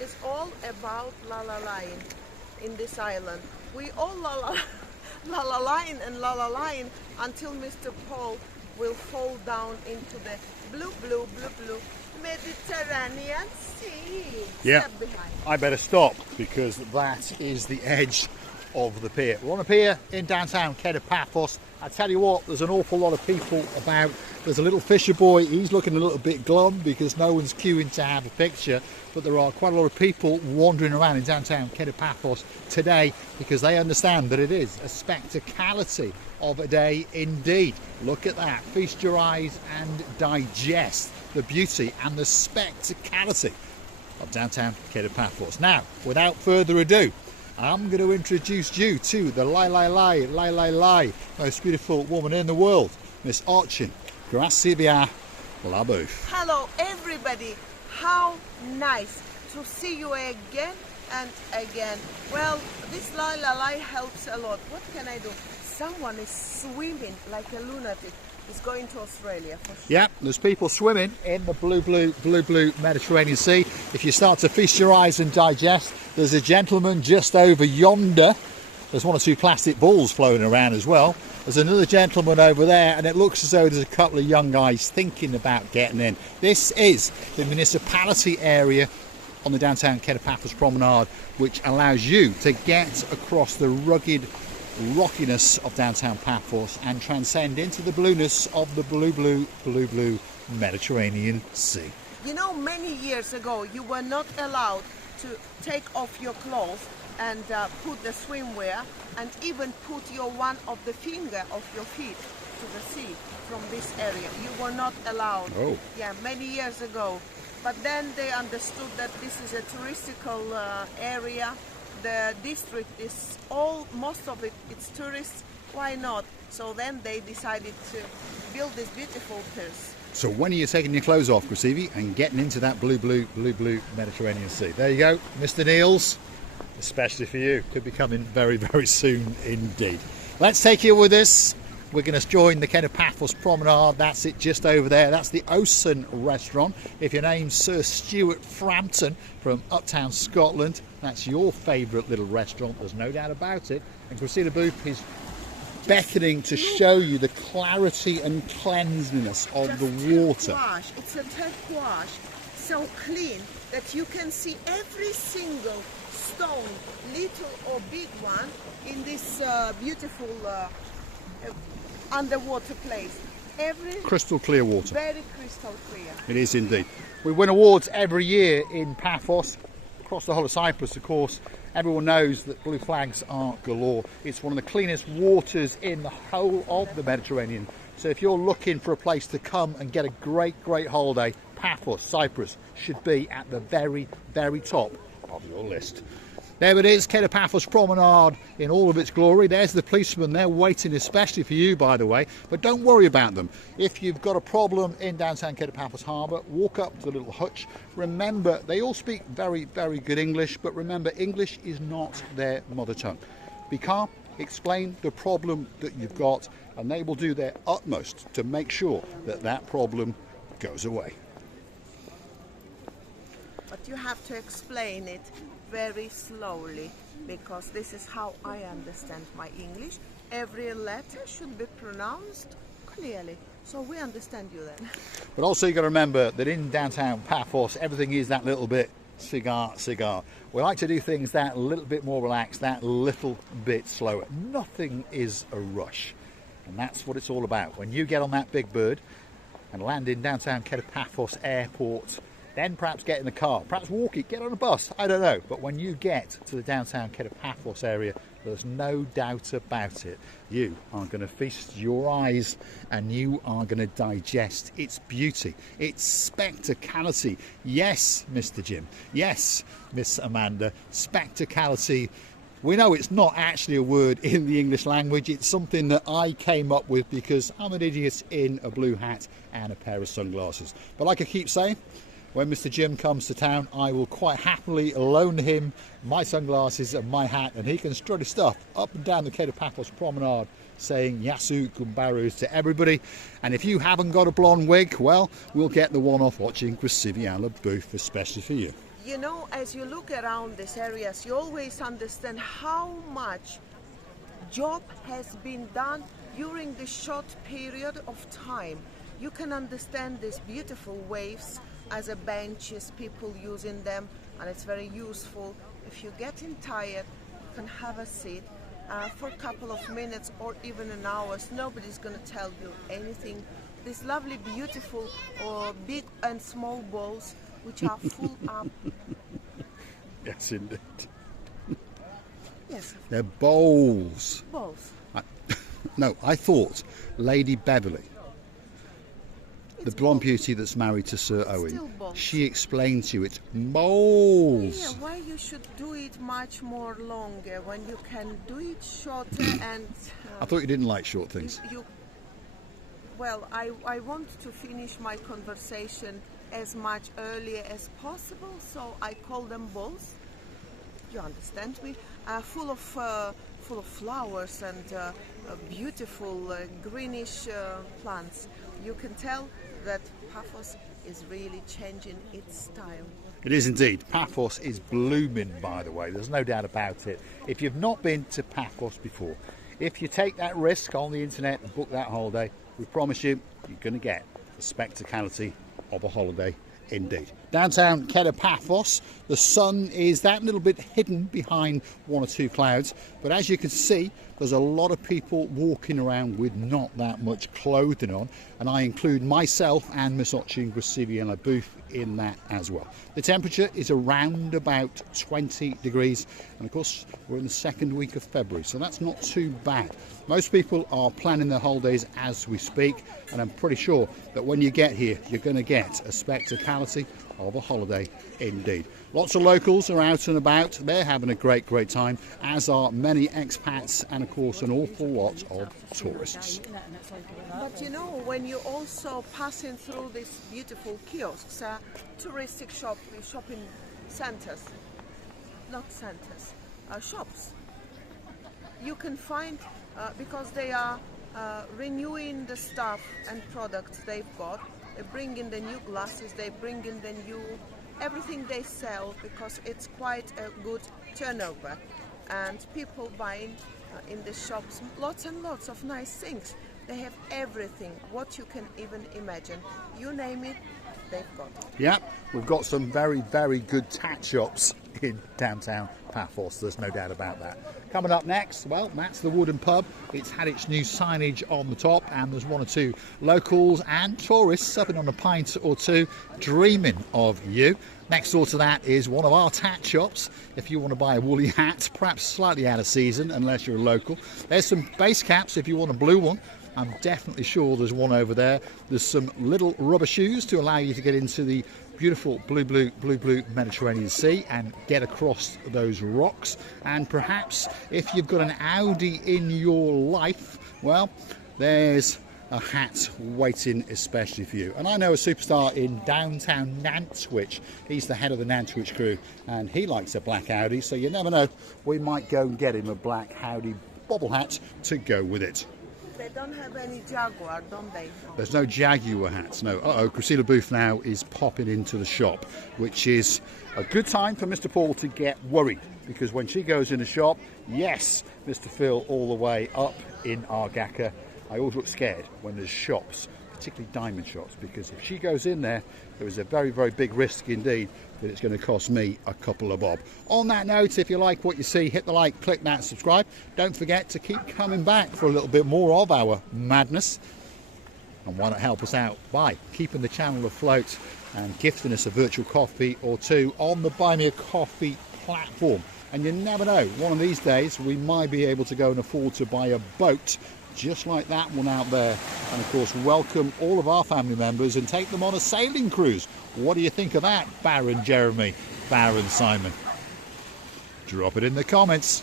is all about la la line in this island. We all la la line and la la line until Mr. Paul will fall down into the blue Mediterranean Sea. Yeah, Step behind. I better stop because that is the edge of the pier. We're on a pier in downtown Kato Paphos. I tell you what, there's an awful lot of people about. There's a little fisher boy, he's looking a little bit glum because no one's queuing to have a picture, but there are quite a lot of people wandering around in downtown Kato Paphos today because they understand that it is a spectacality of a day indeed. Look at that, feast your eyes and digest the beauty and the spectacality of downtown Kato Paphos. Now, without further ado, I'm going to introduce you to the most beautiful woman in the world, Miss Archin. Grazie bien, la bouffe. Hello everybody, how nice to see you again and again. Well, this la helps a lot. What can I do? Someone is swimming like a lunatic. Is going to Australia for sure. Yeah, there's people swimming in the blue Mediterranean Sea. If you start to feast your eyes and digest, there's a gentleman just over yonder. There's one or two plastic balls floating around as well. There's another gentleman over there, and it looks as though there's a couple of young guys thinking about getting in. This is the municipality area on the downtown Kato Paphos Promenade, which allows you to get across the rugged rockiness of downtown Paphos and transcend into the blueness of the blue Mediterranean Sea. You know, many years ago you were not allowed to take off your clothes and put the swimwear and even put your one of the finger of your feet to the sea from this area. You were not allowed. Oh. Yeah, many years ago. But then they understood that this is a touristical area. The district is most of it's tourists. Why not? So then they decided to build this beautiful piers. So when are you taking your clothes off, Grasivi, and getting into that blue Mediterranean Sea? There you go, Mr. Niels, especially for you. Could be coming very, very soon indeed. Let's take you with us. We're going to join the Kato Paphos Promenade. That's it just over there. That's the Ocean restaurant. If your name's Sir Stuart Frampton from Uptown Scotland, that's your favourite little restaurant. There's no doubt about it. And Christina Booth is beckoning to show you the clarity and cleanliness of the water. Turquoise. It's a turquoise, so clean that you can see every single stone, little or big one, in this beautiful underwater place. Crystal clear water. Very crystal clear. It is indeed. We win awards every year in Paphos, across the whole of Cyprus, of course. Everyone knows that blue flags are galore. It's one of the cleanest waters in the whole of the Mediterranean. So if you're looking for a place to come and get a great holiday, Paphos, Cyprus should be at the very, very top of your list. There it is, Kato Paphos Promenade in all of its glory. There's the policemen, they're waiting especially for you, by the way. But don't worry about them. If you've got a problem in downtown Kato Paphos Harbour, walk up to the little hutch. Remember, they all speak very, very good English, but remember, English is not their mother tongue. Be calm, explain the problem that you've got, and they will do their utmost to make sure that that problem goes away. But you have to explain it very slowly, because this is how I understand my English. Every letter should be pronounced clearly, so we understand you then. But also you've got to remember that in downtown Paphos, everything is that little bit cigar. We like to do things that little bit more relaxed, that little bit slower. Nothing is a rush, and that's what it's all about. When you get on that big bird and land in downtown Kato Paphos Airport, then perhaps get in the car, perhaps walk it, get on a bus, I don't know. But when you get to the downtown Kato Paphos area, there's no doubt about it. You are going to feast your eyes and you are going to digest its beauty, its spectacality. Yes, Mr. Jim. Yes, Miss Amanda. Spectacality. We know it's not actually a word in the English language. It's something that I came up with because I'm an idiot in a blue hat and a pair of sunglasses. But like I keep saying, when Mr. Jim comes to town, I will quite happily loan him my sunglasses and my hat, and he can strut his stuff up and down the Kato Paphos Promenade saying Yasu Kumbarus to everybody. And if you haven't got a blonde wig, well, we'll get the one off watching Krasiviana booth especially for you. You know, as you look around these areas, you always understand how much job has been done during this short period of time. You can understand these beautiful waves as a benches, people using them, and it's very useful. If you're getting tired, you can have a seat for a couple of minutes or even an hour. Nobody's going to tell you anything. These lovely, beautiful, big and small bowls, which are full up. Yes, indeed. Yes. They're bowls. Bowls. No, I thought Lady Beverly, the blonde beauty that's married to Sir Owen, she explained to you it's bowls. Yeah, why you should do it much more longer when you can do it shorter and... I thought you didn't like short things. Well, I want to finish my conversation as much earlier as possible, so I call them bowls. You understand me? Full of flowers and beautiful greenish plants. You can tell that Paphos is really changing its style. It is indeed. Paphos is blooming, by the way. There's no doubt about it. If you've not been to Paphos before, if you take that risk on the internet and book that holiday, we promise you, you're going to get the spectacality of a holiday indeed. Downtown Kato Paphos, the sun is that little bit hidden behind one or two clouds, but as you can see, there's a lot of people walking around with not that much clothing on, and I include myself and Miss Ochin Grasiviana booth in that as well. The temperature is around about 20 degrees, and of course we're in the second week of February, so that's not too bad. Most people are planning their holidays as we speak, and I'm pretty sure that when you get here you're going to get a spectacality of a holiday indeed. Lots of locals are out and about. They're having a great time, as are many expats and of course an awful lot of tourists. But you know, when you're also passing through these beautiful kiosks, touristic shopping centers, not centers, shops, you can find, because they are renewing the stuff and products they've got, they bring in the new glasses, they bring in the new everything they sell, because it's quite a good turnover, and people buying in the shops lots and lots of nice things. They have everything what you can even imagine. You name it, they've got it. Yeah, we've got some very good tat shops in downtown Paphos, there's no doubt about that. Coming up next, well, that's the Wooden Pub. It's had its new signage on the top, and there's one or two locals and tourists supping on a pint or two, dreaming of you. Next door to that is one of our tat shops. If you want to buy a woolly hat, perhaps slightly out of season unless you're a local. There's some base caps if you want a blue one. I'm definitely sure there's one over there. There's some little rubber shoes to allow you to get into the beautiful blue Mediterranean Sea and get across those rocks. And perhaps if you've got an Audi in your life, well, there's a hat waiting especially for you. And I know a superstar in downtown Nantwich. He's the head of the Nantwich crew, and he likes a black Audi, so you never know, we might go and get him a black Audi bobble hat to go with it. They don't have any Jaguar, don't they? There's no Jaguar hats, no. Christina Booth now is popping into the shop, which is a good time for Mr. Paul to get worried, because when she goes in the shop, yes, Mr. Phil all the way up in Argaka, I always look scared when there's shops, particularly diamond shops, because if she goes in there, there is a very big risk indeed that it's going to cost me a couple of bob. On that note, if you like what you see, hit the like, click that, subscribe. Don't forget to keep coming back for a little bit more of our madness. And why not help us out by keeping the channel afloat and gifting us a virtual coffee or two on the Buy Me a Coffee platform. And you never know, one of these days we might be able to go and afford to buy a boat just like that one out there, and of course welcome all of our family members and take them on a sailing cruise. What do you think of that, Baron Jeremy, Baron Simon? Drop it in the comments.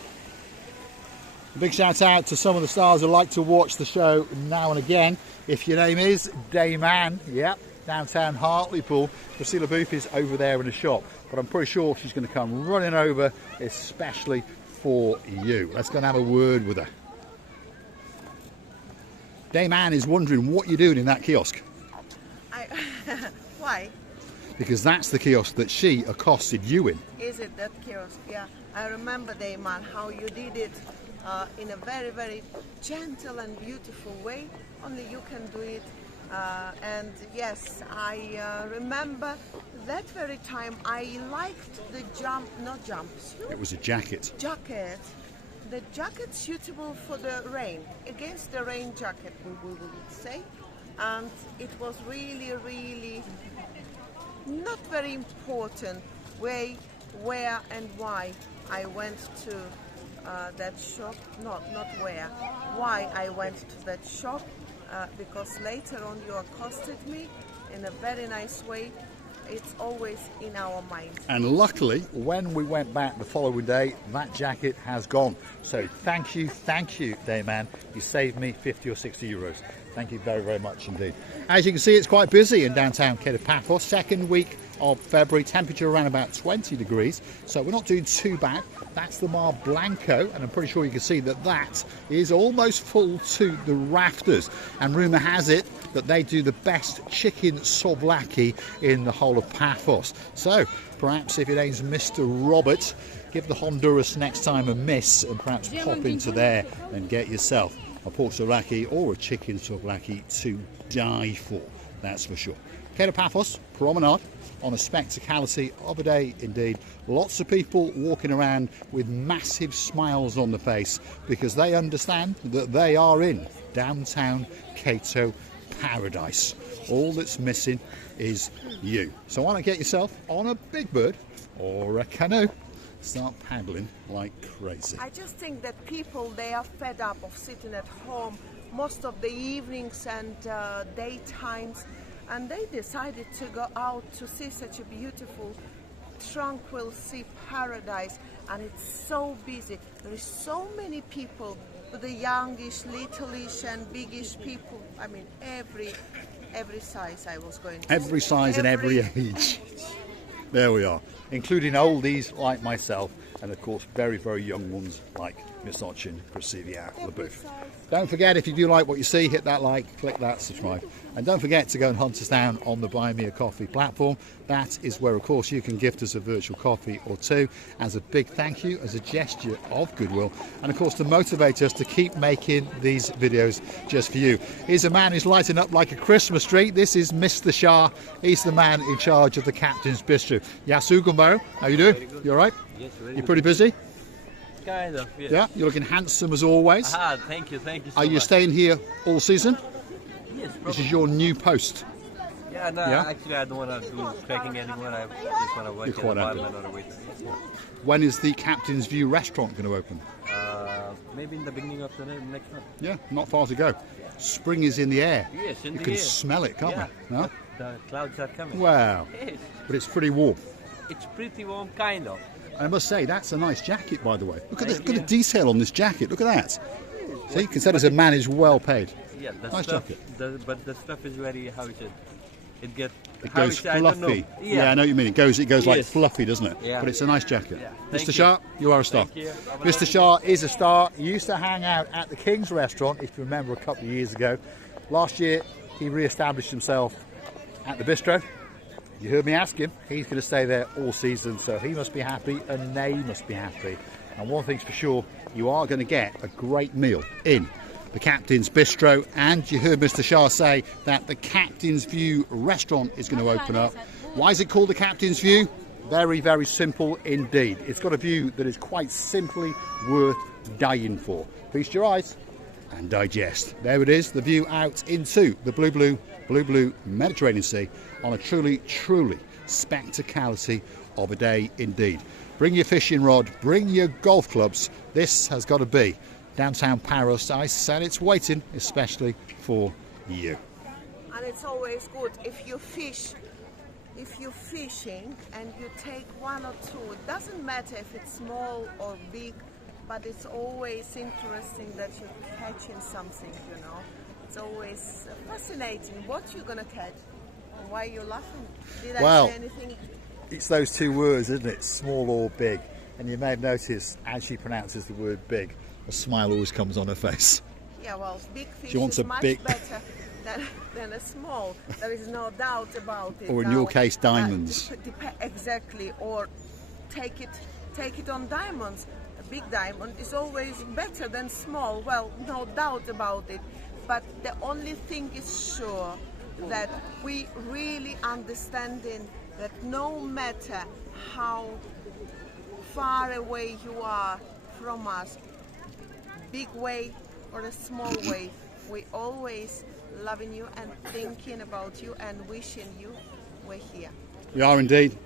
A big shout out to some of the stars who like to watch the show now and again. If your name is Dayman, yep, downtown Hartlepool. Priscilla Booth is over there in the shop, but I'm pretty sure she's going to come running over especially for you. Let's go and have a word with her. Dame Anne is wondering what you're doing in that kiosk. Why? Because that's the kiosk that she accosted you in. Is it that kiosk? Yeah, I remember, Damon, how you did it in a very, very gentle and beautiful way. Only you can do it. And yes, I remember that very time. I liked the jumpsuit. It was a jacket. Jacket. The jacket suitable for the rain, against the rain jacket, we would say. And it was really, really not very important where and why I went to that shop. Not where, why I went to that shop, because later on you accosted me in a very nice way. It's always in our minds. And luckily, when we went back the following day, that jacket has gone. So thank you, Dame Anne. You saved me 50 or 60 euros. Thank you very, very much indeed. As you can see, it's quite busy in downtown Kato Paphos. Second week of February, temperature around about 20 degrees. So we're not doing too bad. That's the Mar Blanco, and I'm pretty sure you can see that that is almost full to the rafters. And rumour has it that they do the best chicken souvlaki in the whole of Paphos. So perhaps if it aims Mr. Robert, give the Honduras next time a miss and perhaps pop into there and get yourself a pork souvlaki or a chicken souvlaki to die for, that's for sure. Kato Paphos Promenade on a spectacality of a day indeed. Lots of people walking around with massive smiles on the face because they understand that they are in downtown Kato paradise. All that's missing is you. So why not get yourself on a big bird or a canoe? Start paddling like crazy. I just think that people, they are fed up of sitting at home most of the evenings and daytimes, and they decided to go out to see such a beautiful, tranquil sea paradise. And it's so busy. There is so many people, the youngish, littleish and biggish people. I mean, every size I was going to every say. Size and every age. There we are, including oldies like myself, and of course very, very young ones like Miss Ochin, Priscilla LaBeouf. Don't forget, if you do like what you see, hit that like, click that subscribe, and don't forget to go and hunt us down on the Buy Me a Coffee platform. That is where, of course, you can gift us a virtual coffee or two as a big thank you, as a gesture of goodwill, and of course to motivate us to keep making these videos just for you. Here's a man who's lighting up like a Christmas tree. This is Mr. Shah. He's the man in charge of the Captain's Bistro. Yasu Gumbaro, how you doing? You all right? Yes, very You're pretty busy? Kind of, yes. Yeah, you're looking handsome as always. Ah, thank you so Are you much. staying here all season? Yes, This probably. is your new post. Yeah, no, Yeah? actually I don't want to do trekking anymore. I just want to work You're in quite the happy. barman or a waiter. When is the Captain's View restaurant going to open? Maybe in the beginning of the next month. Yeah, not far to go. Spring is in the air. Yes, in You the can air. smell it, can't Yeah, we? No? the clouds are coming. Wow. Yes, But it's pretty warm. it's pretty warm, kind of. I must say, that's a nice jacket, by the way. Look at Thank the you. detail on this jacket. Look at that. So you can say as a man is well paid. Yeah, the Nice stuff. jacket. But the stuff is very, how is it? It gets. It how goes is I don't know. fluffy. Yeah. I know what you mean. It goes like Yes. fluffy, doesn't it? Yeah. But it's a nice jacket. Yeah. Thank Mr. you. Shah, you are a star. Thank you. Have a Mr. lovely Shah is a star. He used to hang out at the King's restaurant, if you remember, a couple of years ago. Last year, he re-established himself at the bistro. You heard me ask him. He's going to stay there all season, so he must be happy and they must be happy. And one thing's for sure, you are going to get a great meal in the Captain's Bistro. And you heard Mr. Shah say that the Captain's View restaurant is going to open up. Why is it called the Captain's View? Very, very simple indeed. It's got a view that is quite simply worth dying for. Feast your eyes and digest. There it is, the view out into the blue Mediterranean Sea on a truly, truly spectacality of a day indeed. Bring your fishing rod, bring your golf clubs. This has got to be downtown paradise, and it's waiting especially for you. And it's always good if you fish. If you're fishing and you take one or two, it doesn't matter if it's small or big, but it's always interesting that you're catching something, you know. It's always fascinating what you're going to catch. Why are you laughing? Did Well, I say anything? It's those two words, isn't it? Small or big. And you may have noticed, as she pronounces the word big, a smile always comes on her face. Yeah, well, big fish She wants is a much big- better than a small. There is no doubt about it. Or in Now, your case, diamonds. Exactly, or take it on diamonds. A big diamond is always better than small. Well, no doubt about it. But the only thing is sure that we really understanding that no matter how far away you are from us, big way or a small way, we always loving you and thinking about you and wishing you were here. We are indeed.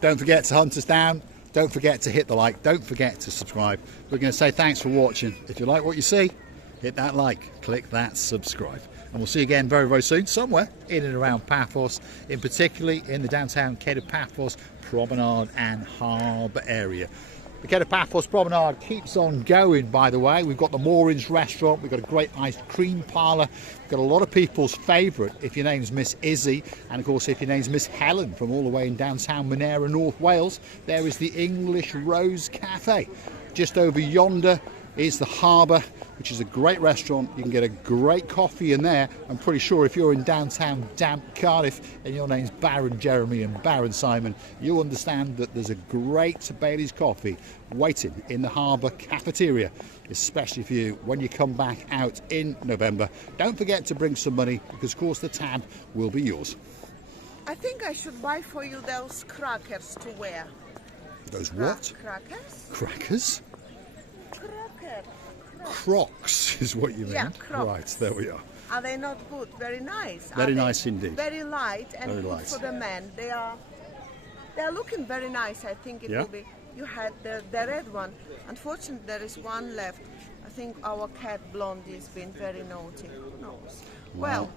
Don't forget to hunt us down. Don't forget to hit the like. Don't forget to subscribe. We're going to say thanks for watching. If you like what you see, hit that like, click that subscribe. And we'll see you again very, very soon, somewhere in and around Paphos, in particularly in the downtown Kato Paphos Promenade and Harbour area. The Kato Paphos Promenade keeps on going, by the way. We've got the Moorings restaurant, we've got a great ice cream parlour, we've got a lot of people's favourite, if your name's Miss Izzy, and of course if your name's Miss Helen from all the way in downtown Monera, North Wales, there is the English Rose Cafe. Just over yonder is the Harbour, which is a great restaurant. You can get a great coffee in there. I'm pretty sure if you're in downtown damp Cardiff and your name's Baron Jeremy and Baron Simon, you'll understand that there's a great Bailey's coffee waiting in the Harbour cafeteria, especially for you when you come back out in November. Don't forget to bring some money because of course the tab will be yours. I think I should buy for you those crackers to wear. Those what? Crackers? Crackers? Cracker. Crocs is what you mean. Yeah, Crocs. Right, there we are. Are they not good? Very nice. Very Are they? nice indeed. Very light and Very good light. for the men. They are looking very nice. I think it Yeah. will be. You had the red one. Unfortunately, there is one left. I think our cat Blondie has been very naughty. Who knows? Well,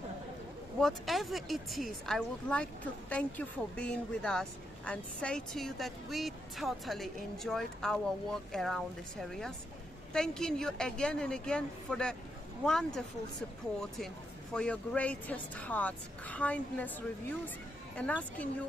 whatever it is, I would like to thank you for being with us and say to you that we totally enjoyed our walk around these areas. Thanking you again and again for the wonderful supporting, for your greatest hearts, kindness reviews, and asking you,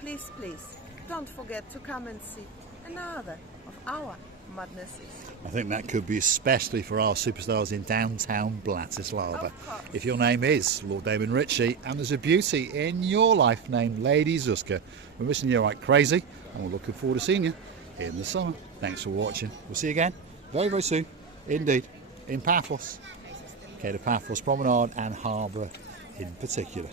please, please, don't forget to come and see another of our madnesses. I think that could be especially for our superstars in downtown Bratislava. Of course. If your name is Lord Damon Ritchie and there's a beauty in your life named Lady Zuska, we're missing you like crazy and we're looking forward to seeing you in the summer. Thanks for watching. We'll see you again very, very soon, indeed, in Paphos, Kato Paphos Promenade and Harbour in particular.